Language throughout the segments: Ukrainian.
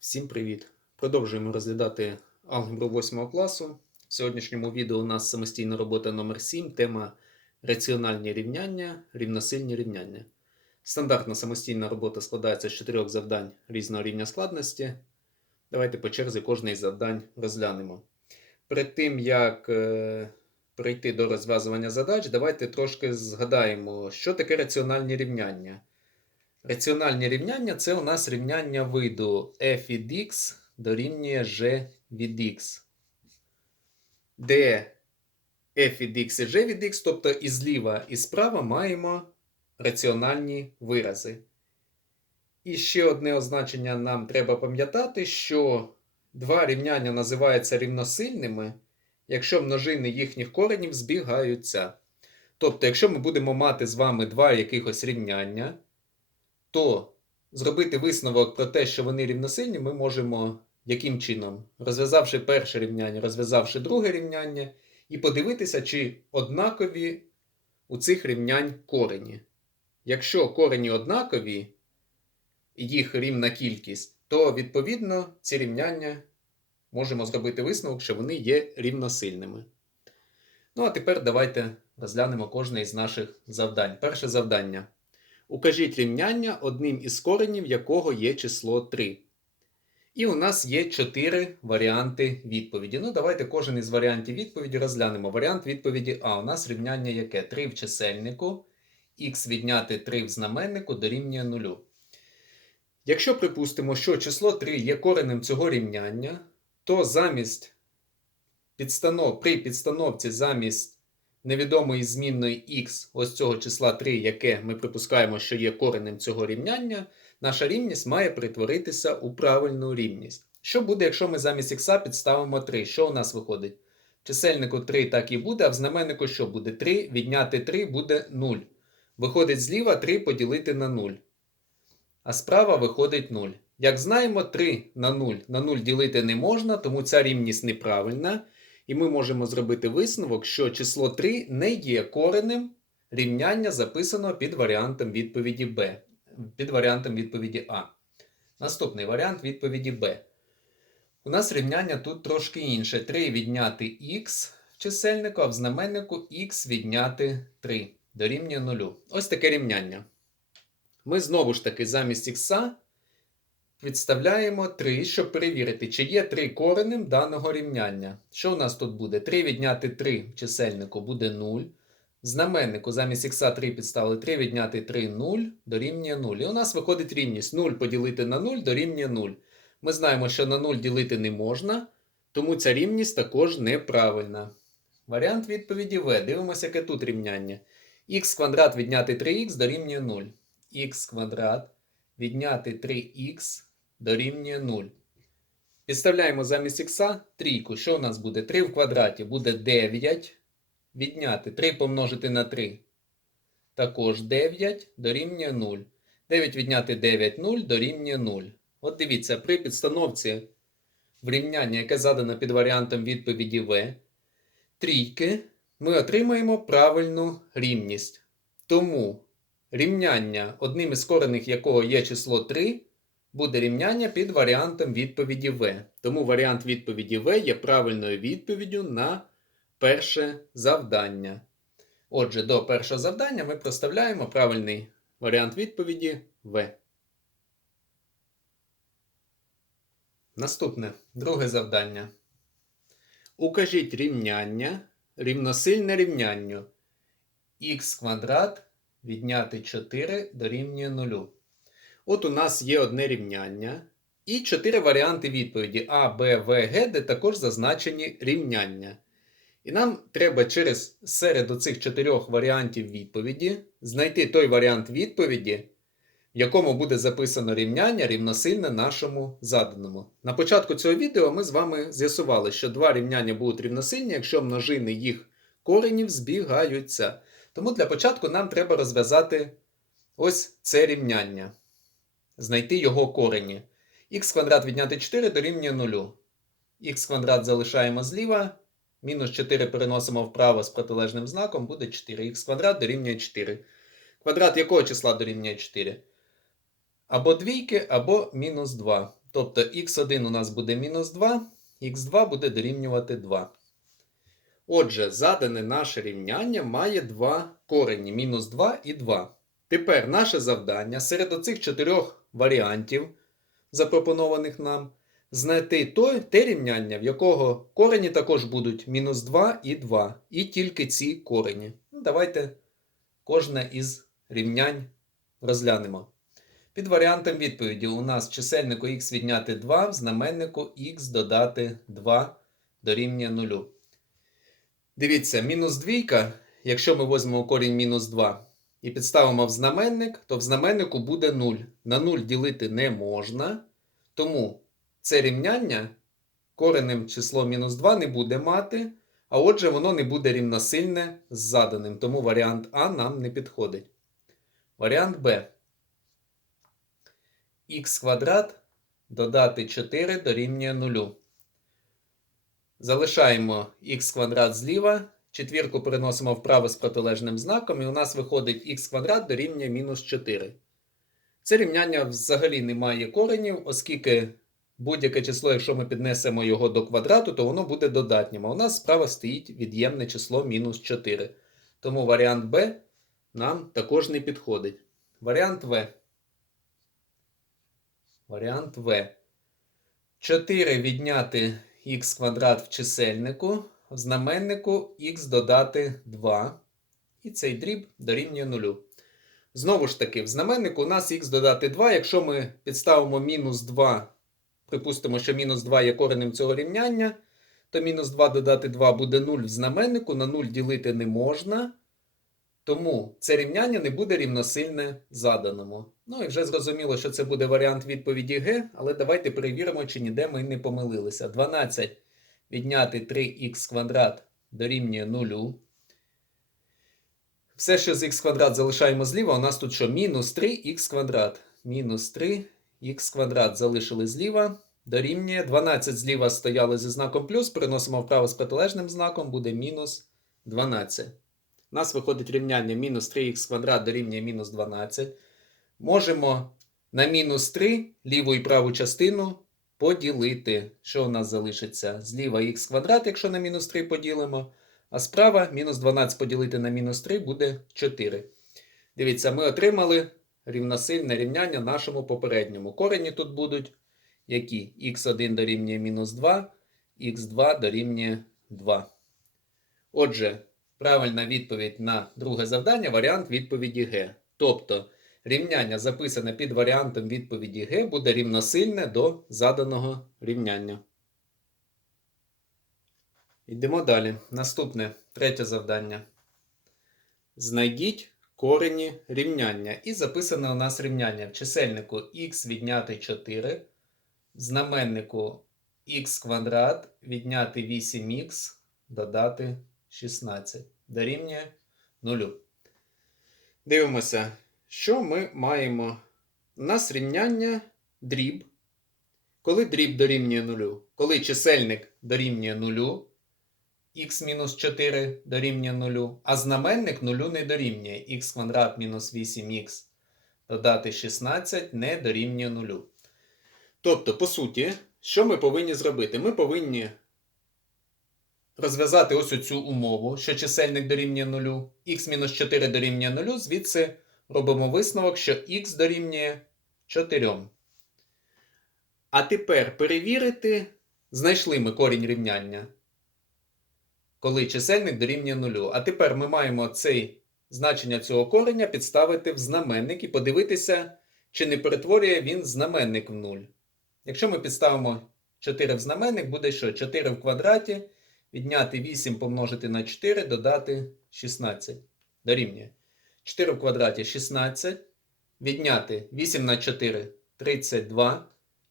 Всім привіт! Продовжуємо розглядати алгебру 8 класу. В сьогоднішньому відео у нас самостійна робота номер 7 тема раціональні рівняння, рівносильні рівняння. Стандартна самостійна робота складається з чотирьох завдань різного рівня складності. Давайте по черзі кожне із завдань розглянемо. Перед тим, як е, перейти до розв'язування задач, давайте трошки згадаємо, що таке раціональні рівняння. Раціональні рівняння це у нас рівняння виду f від x дорівнює g від x, де f від x і g від x, тобто і зліва, і справа маємо раціональні вирази. І ще одне означення нам треба пам'ятати, що два рівняння називаються рівносильними, якщо множини їхніх коренів збігаються. Тобто, якщо ми будемо мати з вами два якихось рівняння, то зробити висновок про те, що вони рівносильні, ми можемо яким чином? Розв'язавши перше рівняння, розв'язавши друге рівняння, і подивитися, чи однакові у цих рівнянь корені. Якщо корені однакові, їх рівна кількість, то відповідно ці рівняння можемо зробити висновок, що вони є рівносильними. Ну а тепер давайте розглянемо кожне із наших завдань. Перше завдання. Укажіть рівняння, одним із коренів якого є число 3. І у нас є 4 варіанти відповіді. Ну, давайте кожен із варіантів відповіді розглянемо. Варіант відповіді А. У нас рівняння яке? 3 в чисельнику, х відняти 3 в знаменнику дорівнює 0. Якщо припустимо, що число 3 є коренем цього рівняння, то замість підстанов, при підстановці замість невідомої змінної х, ось цього числа 3, яке ми припускаємо, що є коренем цього рівняння, наша рівність має перетворитися у правильну рівність. Що буде, якщо ми замість х підставимо 3? Що у нас виходить? Чисельнику 3 так і буде, а в знаменнику що буде? 3 відняти 3 буде 0. Виходить зліва 3 поділити на 0. А справа виходить 0. Як знаємо, 3 на 0 на 0 ділити не можна, тому ця рівність неправильна. І ми можемо зробити висновок, що число 3 не є коренем рівняння, записаного під варіантом відповіді Б. Під варіантом відповіді А. Наступний варіант відповіді Б. У нас рівняння тут трошки інше. 3 відняти х в чисельнику, а в знаменнику х відняти 3 дорівнює 0. Ось таке рівняння. Ми знову ж таки замість х Відставляємо 3, щоб перевірити, чи є 3 коренем даного рівняння. Що у нас тут буде? 3 відняти 3 в чисельнику буде 0. Знаменнику замість х 3 підставили 3 відняти 3 0 дорівнює 0. І у нас виходить рівність 0 поділити на 0 дорівнює 0. Ми знаємо, що на 0 ділити не можна, тому ця рівність також неправильна. Варіант відповіді В. Дивимося, яке тут рівняння. х квадрат відняти 3х дорівнює 0. х квадрат відняти 3х дорівнює 0. Підставляємо замість х трійку. Що у нас буде? 3 в квадраті буде 9. Відняти 3 помножити на 3. Також 9 дорівнює 0. 9 відняти 9 0 дорівнює 0. От дивіться, при підстановці в рівняння, яке задано під варіантом відповіді В, трійки, ми отримаємо правильну рівність. Тому рівняння, одним із корених якого є число 3, буде рівняння під варіантом відповіді В. Тому варіант відповіді В є правильною відповіддю на перше завдання. Отже, до першого завдання ми проставляємо правильний варіант відповіді В. Наступне друге завдання. Укажіть рівняння рівносильне рівнянню х квадрат відняти 4 дорівнює 0. От у нас є одне рівняння і чотири варіанти відповіді А, Б, В, Г, де також зазначені рівняння. І нам треба через серед оцих чотирьох варіантів відповіді знайти той варіант відповіді, в якому буде записано рівняння рівносильне нашому заданому. На початку цього відео ми з вами з'ясували, що два рівняння будуть рівносильні, якщо множини їх коренів збігаються. Тому для початку нам треба розв'язати ось це рівняння знайти його корені. х квадрат відняти 4 дорівнює 0. х квадрат залишаємо зліва. Мінус 4 переносимо вправо з протилежним знаком, буде 4. х квадрат дорівнює 4. Квадрат якого числа дорівнює 4? Або двійки, або мінус 2. Тобто х1 у нас буде мінус 2, х2 буде дорівнювати 2. Отже, задане наше рівняння має два корені мінус 2 і 2. Тепер наше завдання серед оцих чотирьох варіантів, запропонованих нам, знайти той, те рівняння, в якого корені також будуть мінус 2 і 2. І тільки ці корені. Ну, Давайте кожне із рівнянь розглянемо. Під варіантом відповіді у нас чисельнику х відняти 2, в знаменнику х додати 2 дорівнює 0. Дивіться, мінус двійка, якщо ми візьмемо корінь мінус 2 і підставимо в знаменник, то в знаменнику буде 0. На 0 ділити не можна. Тому це рівняння коренем число мінус 2 не буде мати, а отже, воно не буде рівносильне з заданим. Тому варіант А нам не підходить. Варіант Б. х квадрат додати 4 дорівнює 0. Залишаємо х квадрат зліва, четвірку переносимо вправо з протилежним знаком, і у нас виходить х квадрат дорівнює мінус 4. Це рівняння взагалі не має коренів, оскільки будь-яке число, якщо ми піднесемо його до квадрату, то воно буде додатнім. А у нас справа стоїть від'ємне число мінус 4. Тому варіант Б нам також не підходить. Варіант В. Варіант В. 4 відняти х квадрат в чисельнику, в знаменнику х додати 2. І цей дріб дорівнює 0. Знову ж таки, в знаменнику у нас х додати 2. Якщо ми підставимо мінус 2, припустимо, що мінус 2 є коренем цього рівняння, то мінус 2 додати 2 буде 0 в знаменнику, на 0 ділити не можна. Тому це рівняння не буде рівносильне заданому. Ну і вже зрозуміло, що це буде варіант відповіді Г, але давайте перевіримо, чи ніде ми не помилилися. 12 відняти 3х квадрат дорівнює 0. Все, що з х квадрат залишаємо зліва, у нас тут що? Мінус 3х квадрат. Мінус 3х квадрат залишили зліва. Дорівнює 12 зліва стояли зі знаком плюс, переносимо вправо з протилежним знаком, буде мінус 12. У нас виходить рівняння мінус 3х квадрат дорівнює мінус 12. Можемо на мінус 3 ліву і праву частину поділити. Що у нас залишиться? Зліва х квадрат, якщо на мінус 3 поділимо. А справа мінус 12 поділити на мінус 3 буде 4. Дивіться, ми отримали рівносильне рівняння нашому попередньому. Корені тут будуть які? х1 дорівнює мінус 2, х2 дорівнює 2. Отже, правильна відповідь на друге завдання варіант відповіді Г. Тобто рівняння, записане під варіантом відповіді Г, буде рівносильне до заданого рівняння. Йдемо далі. Наступне третє завдання. Знайдіть корені рівняння. І записане у нас рівняння в чисельнику х відняти 4, в знаменнику х квадрат відняти 8х додати 16. Дорівнює 0. Дивимося, що ми маємо. У нас рівняння дріб. Коли дріб дорівнює 0, коли чисельник дорівнює 0, х-4 дорівнює 0, а знаменник 0 не дорівнює х квадрат мінус 8х додати 16 не дорівнює 0. Тобто, по суті, що ми повинні зробити? Ми повинні розв'язати ось оцю умову, що чисельник дорівнює 0, х-4 дорівнює 0, звідси робимо висновок, що х дорівнює 4. А тепер перевірити, знайшли ми корінь рівняння, коли чисельник дорівнює 0. А тепер ми маємо цей значення цього кореня підставити в знаменник і подивитися, чи не перетворює він знаменник в 0. Якщо ми підставимо 4 в знаменник, буде що? 4 в квадраті. Відняти 8 помножити на 4, додати 16. Дорівнює. 4 в квадраті 16. Відняти 8 на 4 32.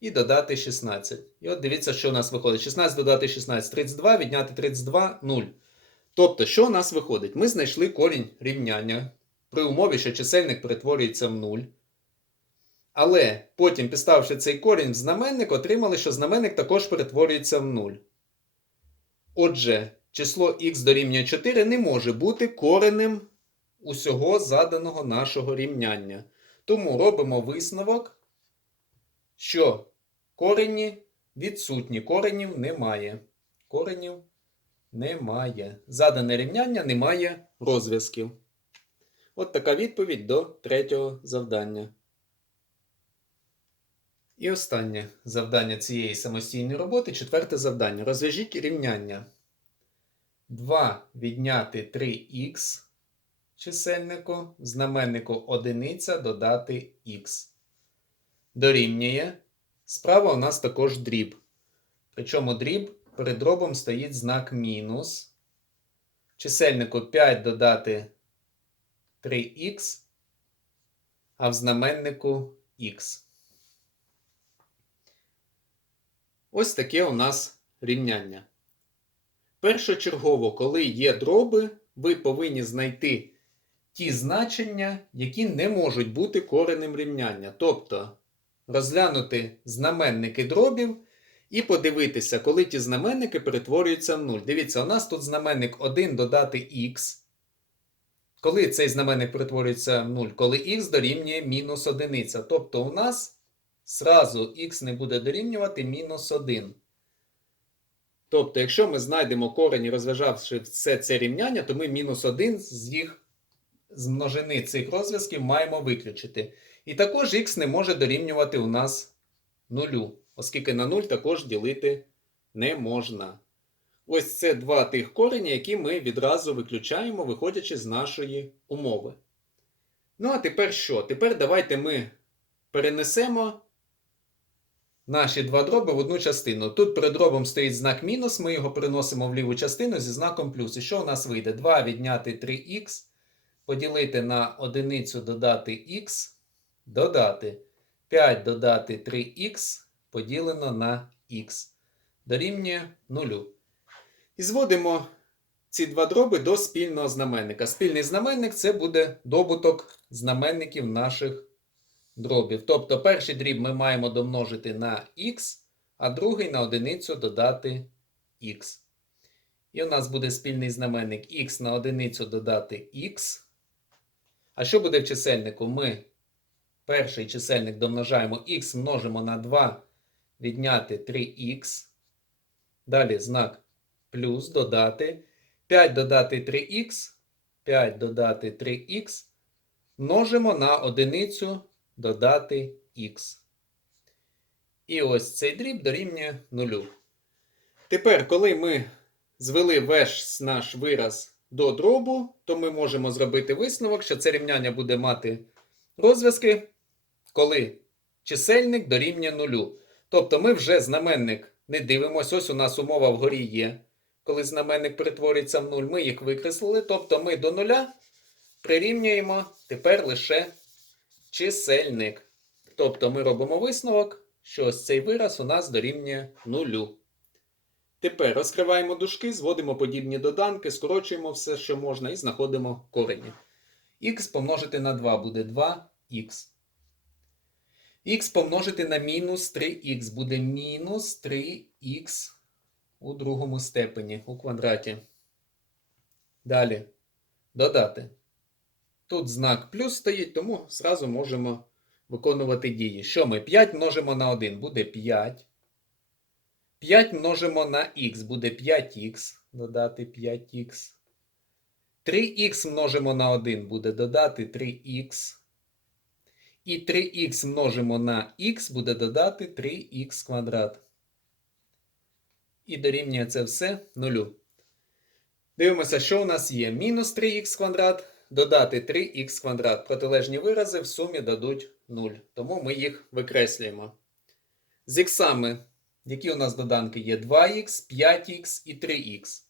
І додати 16. І от дивіться, що у нас виходить. 16 додати 16, 32, відняти 32 0. Тобто, що у нас виходить? Ми знайшли корінь рівняння при умові, що чисельник перетворюється в 0. Але потім, підставивши цей корінь в знаменник, отримали, що знаменник також перетворюється в 0. Отже, число х дорівнює 4 не може бути коренем усього заданого нашого рівняння. Тому робимо висновок, що Корені відсутні. Коренів немає. Коренів немає. Задане рівняння немає розв'язків. От така відповідь до третього завдання. І останнє завдання цієї самостійної роботи четверте завдання. Розв'яжіть рівняння. 2 відняти 3х чисельнику, знаменнику одиниця додати х. Дорівнює. Справа у нас також дріб. Причому дріб перед дробом стоїть знак мінус. Чисельнику 5 додати 3х, а в знаменнику х. Ось таке у нас рівняння. Першочергово, коли є дроби, ви повинні знайти ті значення, які не можуть бути коренем рівняння. Тобто розглянути знаменники дробів і подивитися, коли ті знаменники перетворюються в 0. Дивіться, у нас тут знаменник 1 додати х. Коли цей знаменник перетворюється в 0, коли х дорівнює мінус 1. Тобто у нас зразу х не буде дорівнювати мінус 1. Тобто, якщо ми знайдемо корені, розв'язавши все це рівняння, то ми мінус 1 з їх з множини цих розв'язків маємо виключити. І також х не може дорівнювати у нас нулю, оскільки на 0 також ділити не можна. Ось це два тих корені, які ми відразу виключаємо, виходячи з нашої умови. Ну, а тепер що? Тепер давайте ми перенесемо наші два дроби в одну частину. Тут перед дробом стоїть знак мінус, ми його переносимо в ліву частину зі знаком плюс. І що у нас вийде? 2 відняти 3х, поділити на одиницю додати х, додати 5 додати 3х поділено на х. Дорівнює 0. І зводимо ці два дроби до спільного знаменника. Спільний знаменник це буде добуток знаменників наших дробів. Тобто перший дріб ми маємо домножити на х, а другий на одиницю додати х. І у нас буде спільний знаменник х на одиницю додати х. А що буде в чисельнику? Ми перший чисельник домножаємо х множимо на 2 відняти 3х. Далі знак плюс додати. 5 додати 3х. 5 додати 3х. Множимо на одиницю додати х. І ось цей дріб дорівнює 0. Тепер, коли ми звели весь наш вираз до дробу, то ми можемо зробити висновок, що це рівняння буде мати розв'язки, коли чисельник дорівнює 0. Тобто ми вже знаменник не дивимося. Ось у нас умова вгорі є. Коли знаменник перетворюється в 0, ми їх викреслили. Тобто ми до нуля прирівнюємо тепер лише чисельник. Тобто ми робимо висновок, що ось цей вираз у нас дорівнює нулю. Тепер розкриваємо дужки, зводимо подібні доданки, скорочуємо все, що можна, і знаходимо корені. Х помножити на 2 буде 2х. Х помножити на мінус 3х буде мінус 3х у другому степені у квадраті. Далі додати. Тут знак плюс стоїть, тому зразу можемо виконувати дії. Що ми? 5 множимо на 1 буде 5. 5 множимо на х буде 5х. Додати 5х. 3х множимо на 1 буде додати 3х. І 3х множимо на х буде додати 3х квадрат. І дорівнює це все нулю. Дивимося, що у нас є. Мінус 3х квадрат, додати 3х квадрат. Протилежні вирази в сумі дадуть 0. Тому ми їх викреслюємо. З іксами, які у нас доданки є 2х, 5х і 3х.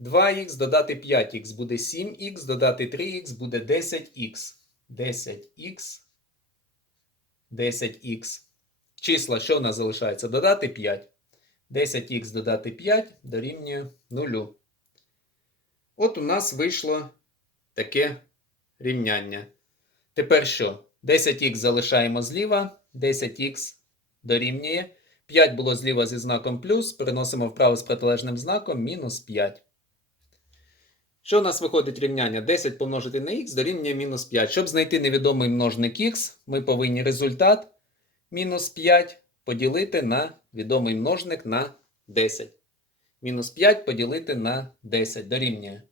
2х додати 5х буде 7х, додати 3х буде 10х. 10х. 10х. Числа, що у нас залишається? Додати 5. 10х додати 5 дорівнює 0. От у нас вийшло таке рівняння. Тепер що? 10х залишаємо зліва, 10х дорівнює. 5 було зліва зі знаком плюс, переносимо вправо з протилежним знаком мінус 5. Що у нас виходить рівняння? 10 помножити на х дорівнює мінус 5. Щоб знайти невідомий множник х, ми повинні результат мінус 5 поділити на відомий множник на 10. Мінус 5 поділити на 10 дорівнює.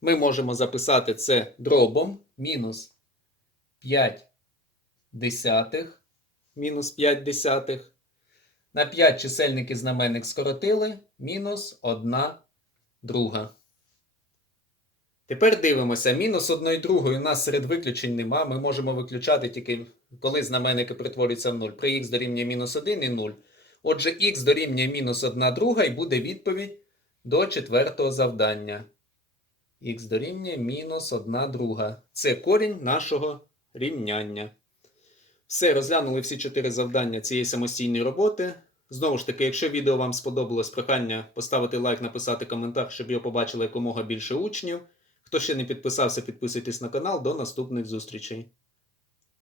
Ми можемо записати це дробом мінус 5 десятих мінус 5 десятих. На 5 чисельник і знаменник скоротили мінус 1 друга. Тепер дивимося, мінус 1 другої у нас серед виключень нема. Ми можемо виключати тільки, коли знаменники перетворюються в 0. При х дорівнює мінус 1 і 0. Отже, х дорівнює мінус 1 друга і буде відповідь до четвертого завдання. Х дорівнює мінус 1 друга. Це корінь нашого рівняння. Все, розглянули всі чотири завдання цієї самостійної роботи. Знову ж таки, якщо відео вам сподобалось, прохання поставити лайк, написати коментар, щоб його побачили якомога більше учнів. Хто ще не підписався, підписуйтесь на канал. До наступних зустрічей.